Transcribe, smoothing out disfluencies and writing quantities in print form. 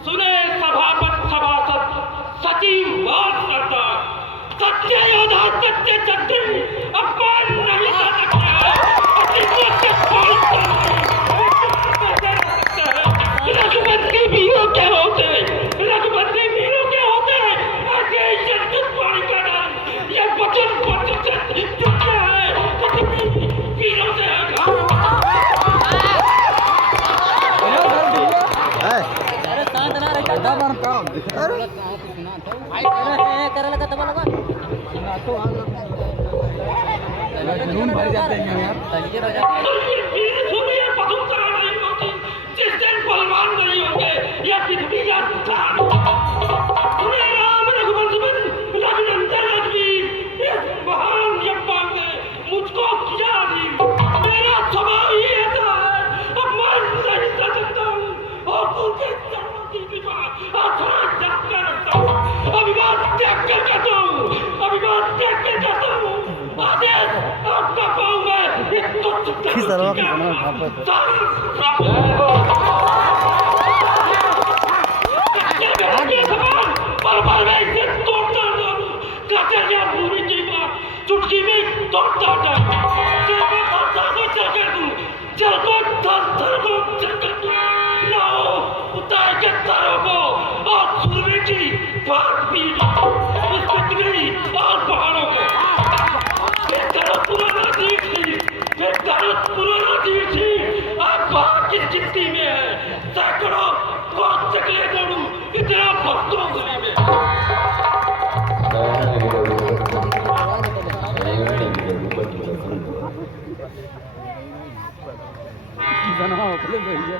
सुने सभापत सभासद सचिव वाद करता सत्य योद्धा सत्य चक्र अपमान नहीं कर सकता रघुपत के वीरों क्या होते हैं रघुपत के वीरों क्या होते हैं आगे जगत पानी का नाम ये वचन क्या है वीरों से जिस दिन बलवान नहीं होंगे यह पृथ्वी का राम रघुवंश रघुनंदन रघुवीर इस महान यज्ञ ने मुझको किया दी मेरा स्वभाव ही ऐसा है अब मैं नहीं कर सकता हूँ और उनके चरणों की विवाह आधार त्याग कर रखता हूँ अभिमान त्याग कर कहता हूँ अभिमान त्याग कर कहता हूँ आदेश आपका पाऊँ मैं एक तुच्छ चुटकी में तोड़ता था जल को चल कर दूं जल को थर को चल कर दूं लाओ उतार के तारों को और सूर्य की बात भी इस पृथ्वी और पहाड़ों को ये गलत पुराना तीर थी आप बाहर की जिंदगी में है सैकड़ों बहुत चकले दौड़ू इतना भक्तों में बनाओ अपने भैया